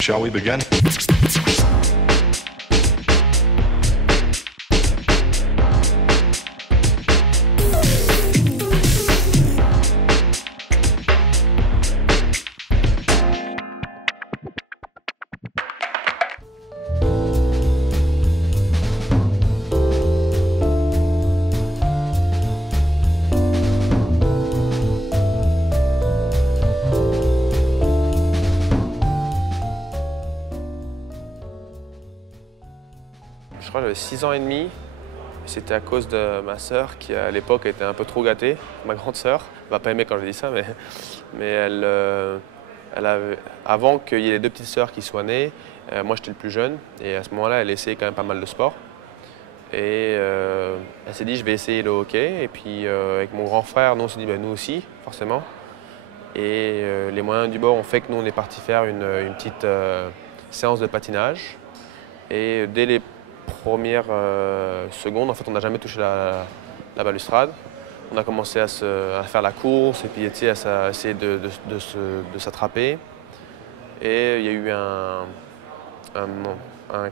Shall we begin? Je crois que j'avais 6 ans et demi. C'était à cause de ma sœur qui, à l'époque, était un peu trop gâtée. Ma grande sœur, elle va pas aimer quand je dis ça, mais elle avait, avant qu'il y ait les deux petites sœurs qui soient nées, moi j'étais le plus jeune. Et à ce moment-là, elle essayait quand même pas mal de sport. Et elle s'est dit, je vais essayer le hockey. Et puis avec mon grand frère, nous on s'est dit, nous aussi, forcément. Et les moyens du bord ont fait que nous on est parti faire une petite séance de patinage. Et dès les premières secondes, en fait, on n'a jamais touché la balustrade. On a commencé à faire la course et puis à essayer de s'attraper. Et il y a eu un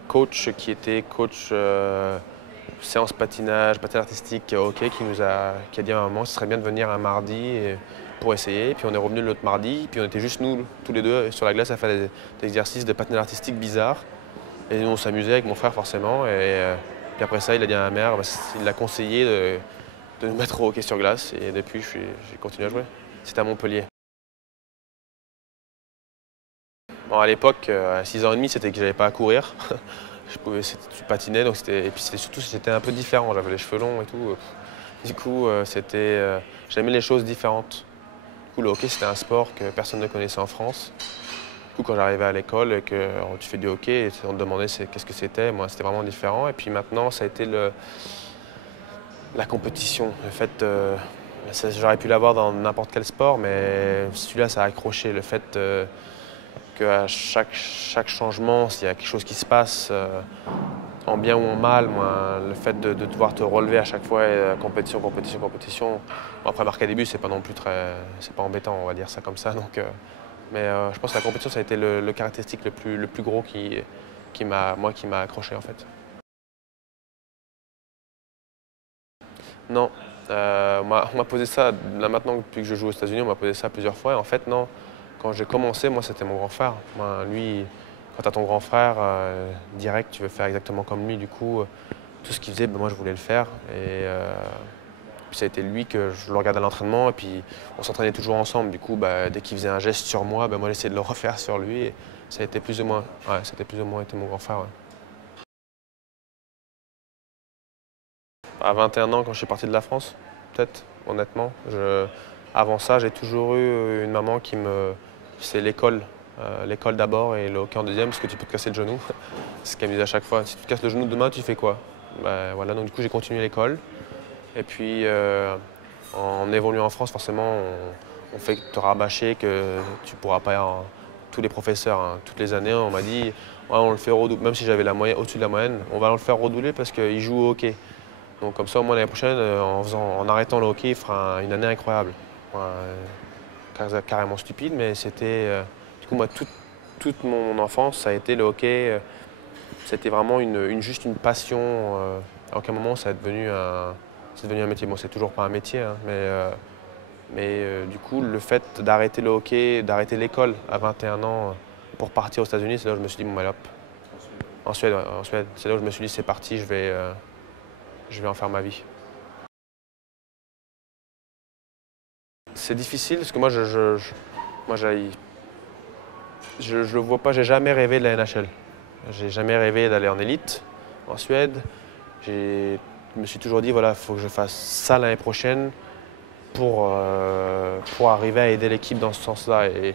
coach qui était coach séance patinage artistique, hockey, qui a dit à un moment, ce serait bien de venir un mardi pour essayer. Puis on est revenu l'autre mardi, puis on était juste nous, tous les deux, sur la glace à faire des exercices de patinage artistique bizarres. Et nous, on s'amusait avec mon frère forcément. Et puis après ça, il a dit à ma mère, il l'a conseillé de nous mettre au hockey sur glace. Et depuis, j'ai continué à jouer. C'était à Montpellier. Bon, à l'époque, à 6 ans et demi, c'était que j'avais pas à courir. Je patinais, donc et puis surtout c'était un peu différent. J'avais les cheveux longs et tout. Du coup, j'aimais les choses différentes. Du coup, le hockey, c'était un sport que personne ne connaissait en France. Du coup, quand j'arrivais à l'école et que tu fais du hockey, on te demandait qu'est-ce que c'était. Moi, c'était vraiment différent. Et puis maintenant, ça a été la compétition. Le fait, j'aurais pu l'avoir dans n'importe quel sport, mais celui-là, ça a accroché. Le fait qu'à chaque changement, s'il y a quelque chose qui se passe, en bien ou en mal, moi, le fait de devoir te relever à chaque fois, compétition. Bon, après, marquer des buts, c'est pas non plus c'est pas embêtant, on va dire ça comme ça. Donc, mais je pense que la compétition, ça a été le caractéristique le plus gros qui m'a accroché en fait. Non, on m'a posé ça, là maintenant depuis que je joue aux États-Unis, on m'a posé ça plusieurs fois. Et en fait, non, quand j'ai commencé, moi c'était mon grand frère. Moi, lui, quand tu as ton grand frère, direct, tu veux faire exactement comme lui. Du coup, tout ce qu'il faisait, moi je voulais le faire. Et puis ça a été lui que je le regardais à l'entraînement et puis on s'entraînait toujours ensemble. Du coup, dès qu'il faisait un geste sur moi, moi j'essayais de le refaire sur lui. Et ça a été plus ou moins, c'était plus ou moins été mon grand frère. Ouais. À 21 ans, quand je suis parti de la France, peut-être, honnêtement. Avant ça, j'ai toujours eu une maman c'est l'école. L'école d'abord et le hockey en deuxième, parce que tu peux te casser le genou. C'est ce qu'elle me disait à chaque fois. Si tu te casses le genou demain, tu fais quoi? Voilà, donc du coup, j'ai continué l'école. Et puis, en évoluant en France, forcément, on fait te rabâcher que tu ne pourras pas. Tous les professeurs, toutes les années, on m'a dit, ouais, on le fait redoubler, même si j'avais la moyenne, au-dessus de la moyenne, on va le faire redoubler parce qu'il joue au hockey. Donc comme ça, au moins l'année prochaine, en arrêtant le hockey, il fera une année incroyable. Carrément stupide, mais c'était... du coup, moi, toute mon enfance, ça a été le hockey. C'était vraiment juste une passion. À aucun moment, c'est devenu un métier. Bon, c'est toujours pas un métier, hein, mais du coup, le fait d'arrêter le hockey, d'arrêter l'école à 21 ans pour partir aux États-Unis, c'est là où je me suis dit, bon, hop. En Suède, c'est là où je me suis dit, c'est parti, je vais en faire ma vie. C'est difficile parce que moi, je le vois pas, j'ai jamais rêvé de la NHL. J'ai jamais rêvé d'aller en élite en Suède. Je me suis toujours dit, voilà, il faut que je fasse ça l'année prochaine pour arriver à aider l'équipe dans ce sens-là. Et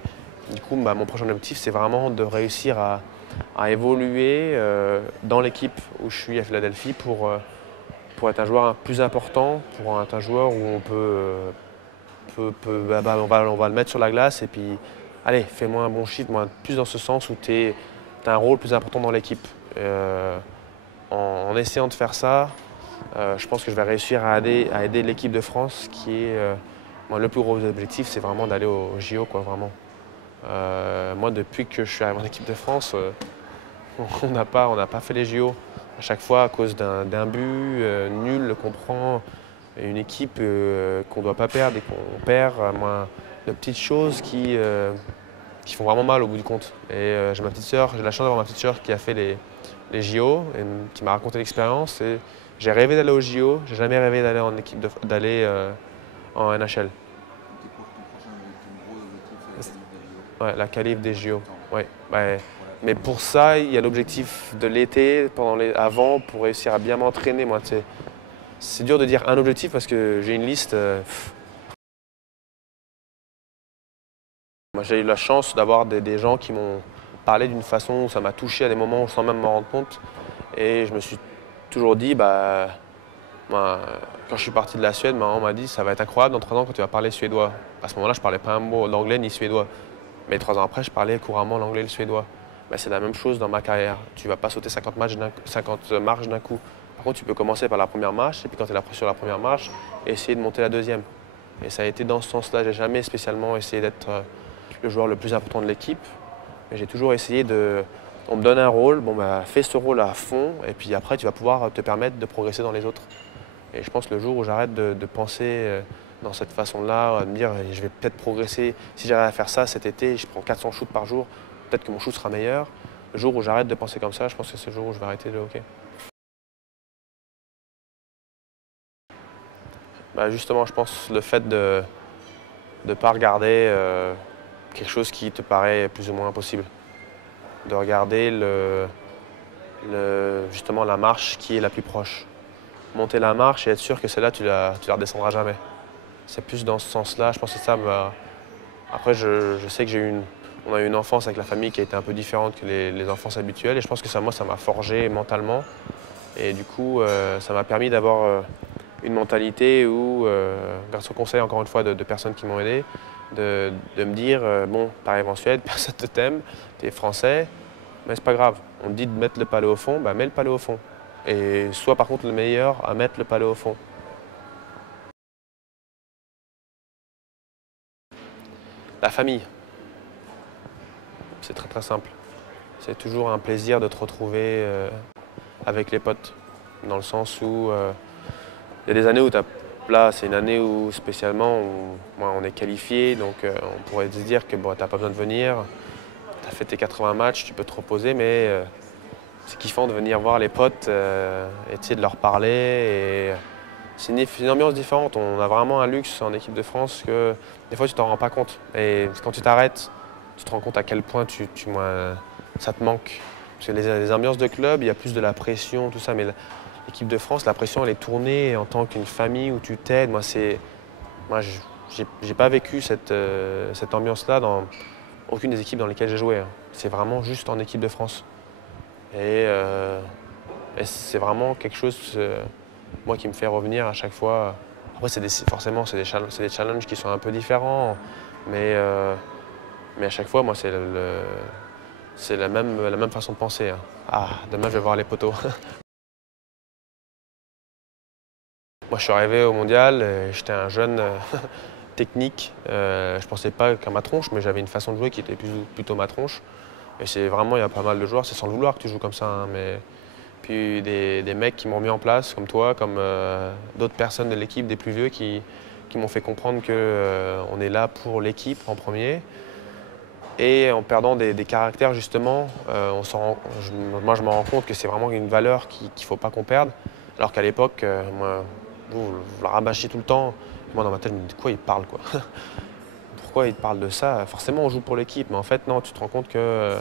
du coup, mon prochain objectif, c'est vraiment de réussir à évoluer dans l'équipe où je suis à Philadelphie pour être un joueur plus important, pour être un joueur où on va le mettre sur la glace et puis, allez, fais-moi un bon shit, plus dans ce sens où tu as un rôle plus important dans l'équipe. En essayant de faire ça, je pense que je vais réussir à aider l'équipe de France qui est... le plus gros objectif, c'est vraiment d'aller au JO, quoi, vraiment. Moi, depuis que je suis arrivé en équipe de France, on n'a pas fait les JO. À chaque fois, à cause d'un but nul qu'on prend, une équipe qu'on ne doit pas perdre et qu'on perd, moi, de petites choses qui font vraiment mal au bout du compte. Et j'ai ma petite sœur, j'ai la chance d'avoir ma petite sœur qui a fait les JO et qui m'a raconté l'expérience. Et j'ai rêvé d'aller aux JO, j'ai jamais rêvé d'aller en équipe d'aller en NHL. C'est quoi ton prochain ton gros objectif, c'est la qualif des JO? Ouais, la qualif des JO. Ouais. Ouais. Voilà. Mais pour ça, il y a l'objectif de l'été, avant, pour réussir à bien m'entraîner. Moi, c'est dur de dire un objectif parce que j'ai une liste. Moi, j'ai eu la chance d'avoir des gens qui m'ont parlé d'une façon où ça m'a touché à des moments sans même m'en rendre compte. Et je me suis toujours dit, moi, quand je suis parti de la Suède, ma maman m'a dit ça va être incroyable dans 3 ans quand tu vas parler suédois. À ce moment-là, je ne parlais pas un mot d'anglais ni suédois. Mais 3 ans après, je parlais couramment l'anglais et le suédois. C'est la même chose dans ma carrière. Tu ne vas pas sauter 50 marches d'un coup. Par contre, tu peux commencer par la première marche, et puis quand tu es sur la première marche, essayer de monter la deuxième. Et ça a été dans ce sens-là. J'ai jamais spécialement essayé d'être le joueur le plus important de l'équipe. Mais j'ai toujours essayé de. On me donne un rôle, fais ce rôle à fond, et puis après, tu vas pouvoir te permettre de progresser dans les autres. Et je pense que le jour où j'arrête de penser dans cette façon-là, à me dire je vais peut-être progresser, si j'arrive à faire ça cet été, je prends 400 shoots par jour, peut-être que mon shoot sera meilleur. Le jour où j'arrête de penser comme ça, je pense que c'est le jour où je vais arrêter le hockey. Justement, je pense le fait de ne pas regarder quelque chose qui te paraît plus ou moins impossible. De regarder justement la marche qui est la plus proche. Monter la marche et être sûr que celle-là, tu la redescendras jamais. C'est plus dans ce sens-là. Je pense que ça. Après, je sais que on a eu une enfance avec la famille qui a été un peu différente que les enfances habituelles. Et je pense que ça m'a forgé mentalement. Et du coup, ça m'a permis d'avoir une mentalité où, grâce au conseil encore une fois de personnes qui m'ont aidé, de me dire bon, t'arrives en Suède, personne ne t'aime, t'es français, mais c'est pas grave. On te dit de mettre le palet au fond, mets le palet au fond. Et sois par contre le meilleur à mettre le palet au fond. La famille, c'est très très simple. C'est toujours un plaisir de te retrouver avec les potes, dans le sens où il y a des années où là c'est une année où spécialement on est qualifié, donc on pourrait se dire que bon, t'as pas besoin de venir, tu as fait tes 80 matchs, tu peux te reposer, mais c'est kiffant de venir voir les potes et essayer de leur parler. Et c'est une ambiance différente. On a vraiment un luxe en équipe de France que des fois tu t'en rends pas compte. Et quand tu t'arrêtes, tu te rends compte à quel point ça te manque. Parce que les ambiances de club, il y a plus de la pression, tout ça. Mais l'équipe de France, la pression, elle est tournée en tant qu'une famille où tu t'aides. Moi, j'ai pas vécu cette ambiance-là dans aucune des équipes dans lesquelles j'ai joué. C'est vraiment juste en équipe de France. Et c'est vraiment quelque chose, moi, qui me fait revenir à chaque fois. Après, forcément, c'est des challenges qui sont un peu différents, mais à chaque fois, moi, c'est la même façon de penser. Ah, demain, je vais voir les poteaux. Moi, je suis arrivé au mondial, j'étais un jeune technique. Je ne pensais pas qu'à ma tronche, mais j'avais une façon de jouer qui était plutôt ma tronche. Et c'est vraiment, il y a pas mal de joueurs, c'est sans le vouloir que tu joues comme ça. Mais puis des mecs qui m'ont mis en place, comme toi, comme d'autres personnes de l'équipe, des plus vieux, qui m'ont fait comprendre qu'on est là pour l'équipe en premier. Et en perdant des caractères, justement, moi je me rends compte que c'est vraiment une valeur qu'il ne faut pas qu'on perde. Alors qu'à l'époque, moi, vous la rabâchiez tout le temps. Moi, dans ma tête, je me dis de quoi il parle, quoi. Pourquoi il parle de ça? Forcément, on joue pour l'équipe, mais en fait, non, tu te rends compte que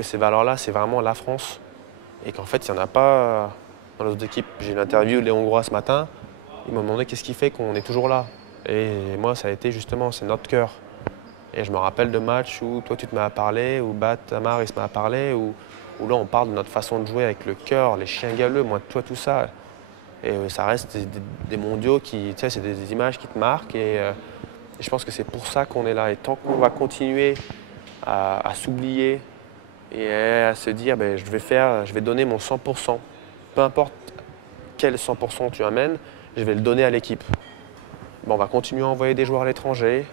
ces valeurs-là, c'est vraiment la France. Et qu'en fait, il n'y en a pas dans les autres équipes. J'ai eu une interview les Hongrois ce matin. Ils m'ont demandé qu'est-ce qui fait qu'on est toujours là. Et moi, ça a été justement, c'est notre cœur. Et je me rappelle de matchs où toi, tu te mets à parler, où Tamar, il se met à parler, où là, on parle de notre façon de jouer avec le cœur, les chiens galeux, moi, toi, tout ça. Et ça reste des mondiaux qui, tu sais, c'est des images qui te marquent. Et je pense que c'est pour ça qu'on est là. Et tant qu'on va continuer à s'oublier et à se dire je vais donner mon 100%. Peu importe quel 100% tu amènes, je vais le donner à l'équipe. On va continuer à envoyer des joueurs à l'étranger,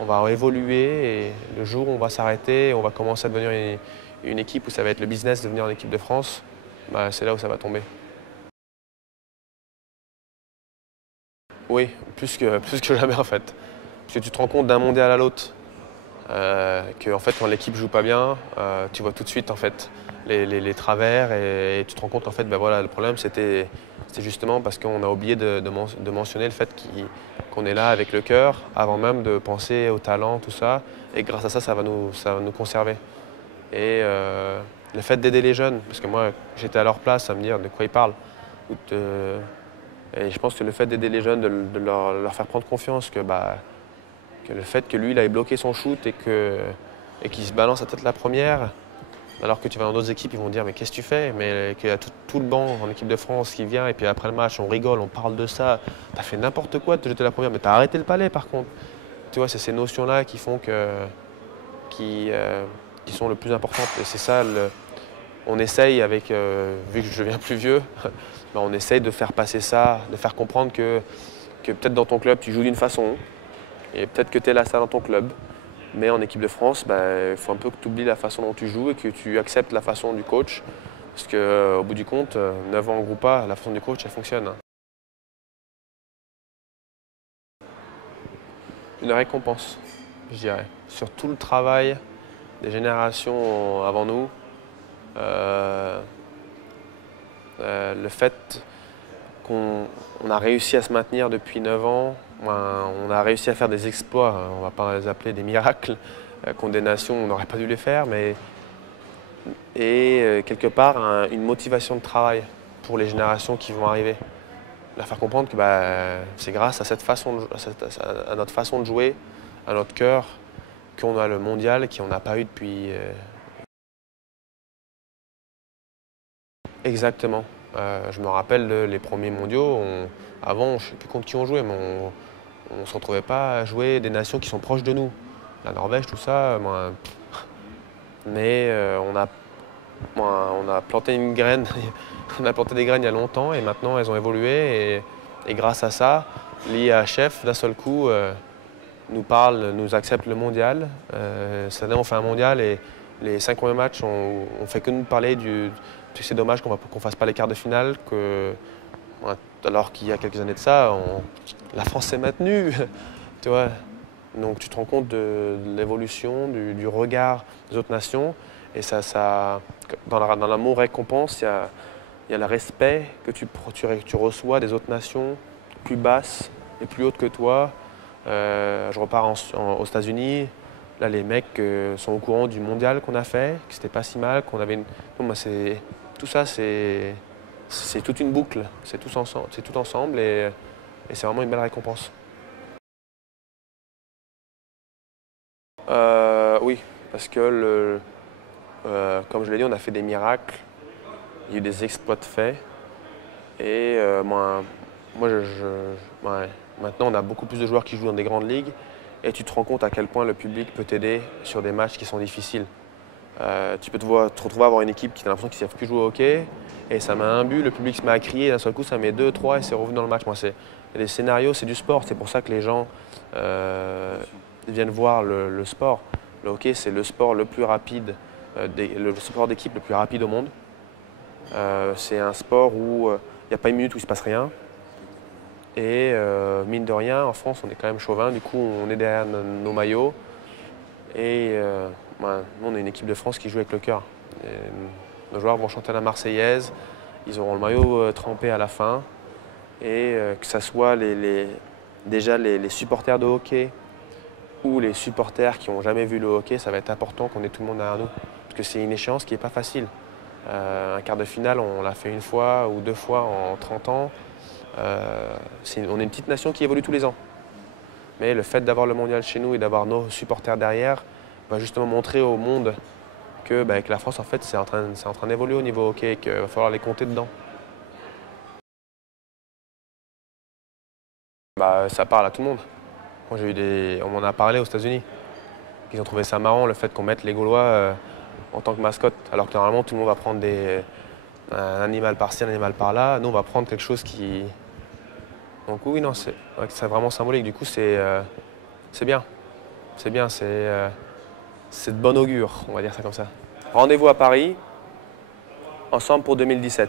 on va évoluer et le jour où on va s'arrêter, on va commencer à devenir une équipe où ça va être le business de devenir une équipe de France, bah, c'est là où ça va tomber. Oui, plus que jamais en fait. Parce que tu te rends compte d'un mondial à l'autre que en fait, quand l'équipe joue pas bien, tu vois tout de suite en fait, les travers et tu te rends compte qu'en fait, ben voilà, le problème c'était justement parce qu'on a oublié de mentionner le fait qu'on est là avec le cœur avant même de penser au talent, tout ça. Et grâce à ça, ça va nous conserver. Et le fait d'aider les jeunes, parce que moi j'étais à leur place à me dire de quoi ils parlent. Et je pense que le fait d'aider les jeunes, de leur faire prendre confiance que le fait que lui il aille bloquer son shoot et qu'il se balance à tête la première, alors que tu vas dans d'autres équipes, ils vont dire mais qu'est-ce que tu fais? Mais qu'il y a tout le banc en équipe de France qui vient et puis après le match on rigole, on parle de ça. T'as fait n'importe quoi de te jeter la première, mais t'as arrêté le palais par contre. Tu vois, c'est ces notions-là qui font qui sont le plus importantes. Et c'est ça, on essaye avec, vu que je deviens plus vieux, ben on essaye de faire passer ça, de faire comprendre que peut-être dans ton club tu joues d'une façon, et peut-être que tu es là ça dans ton club, mais en équipe de France, il faut un peu que tu oublies la façon dont tu joues et que tu acceptes la façon du coach. Parce qu'au bout du compte, 9 ans en groupe A, la façon du coach, elle fonctionne. Une récompense, je dirais, sur tout le travail des générations avant nous. Le fait qu'on a réussi à se maintenir depuis 9 ans, on a réussi à faire des exploits, on ne va pas les appeler des miracles, contre des nations où on n'aurait pas dû les faire, et quelque part une motivation de travail pour les générations qui vont arriver. Leur faire comprendre que c'est grâce à cette façon à notre façon de jouer, à notre cœur, qu'on a le mondial qu'on n'a pas eu depuis. Exactement. Je me rappelle les premiers mondiaux, avant je ne sais plus contre qui on jouait, mais on ne se retrouvait pas à jouer des nations qui sont proches de nous. La Norvège, tout ça, mais on a planté une graine, on a planté des graines il y a longtemps et maintenant elles ont évolué et grâce à ça, l'IAHF d'un seul coup nous parle, nous accepte le mondial. Cette année on fait un mondial et les 5 premiers matchs on fait que nous parler c'est dommage qu'on ne fasse pas les quarts de finale, alors qu'il y a quelques années de ça, la France s'est maintenue. Tu vois. Donc tu te rends compte de l'évolution, du regard des autres nations. Et dans l'amour récompense, il y a le respect que tu reçois des autres nations plus basses et plus hautes que toi. Je repars aux États-Unis. Là, les mecs sont au courant du mondial qu'on a fait, que c'était pas si mal, qu'on avait tout ça, c'est toute une boucle, c'est tout ensemble et c'est vraiment une belle récompense. Oui, parce que comme je l'ai dit, on a fait des miracles, il y a eu des exploits de faits et maintenant on a beaucoup plus de joueurs qui jouent dans des grandes ligues et tu te rends compte à quel point le public peut t'aider sur des matchs qui sont difficiles. Tu peux te retrouver à avoir une équipe qui a l'impression qu'ils ne savent plus jouer au hockey et ça met un but, le public se met à crier et d'un seul coup ça met 2, 3 et c'est revenu dans le match. Les scénarios, c'est du sport, c'est pour ça que les gens viennent voir le sport. Le hockey, c'est le sport le plus rapide, le sport d'équipe le plus rapide au monde. C'est un sport où il n'y a pas une minute où il ne se passe rien. Et mine de rien, en France, on est quand même chauvin, du coup on est derrière nos maillots. Et nous, on est une équipe de France qui joue avec le cœur. Nos joueurs vont chanter la Marseillaise, ils auront le maillot trempé à la fin. Et que ce soit déjà les supporters de hockey ou les supporters qui n'ont jamais vu le hockey, ça va être important qu'on ait tout le monde derrière nous. Parce que c'est une échéance qui n'est pas facile. Un quart de finale, on l'a fait une fois ou 2 fois en 30 ans. On est une petite nation qui évolue tous les ans. Mais le fait d'avoir le mondial chez nous et d'avoir nos supporters derrière va justement montrer au monde que la France, en fait, c'est en train d'évoluer au niveau hockey et qu'il va falloir les compter dedans. Ça parle à tout le monde. Moi, on m'en a parlé aux États-Unis. Ils ont trouvé ça marrant, le fait qu'on mette les Gaulois en tant que mascotte. Alors que normalement, tout le monde va prendre un animal par-ci, un animal par-là. Nous, on va prendre quelque chose qui... Donc oui, non, c'est vraiment symbolique. Du coup, c'est bien. C'est bien, c'est de bon augure, on va dire ça comme ça. Rendez-vous à Paris, ensemble pour 2017.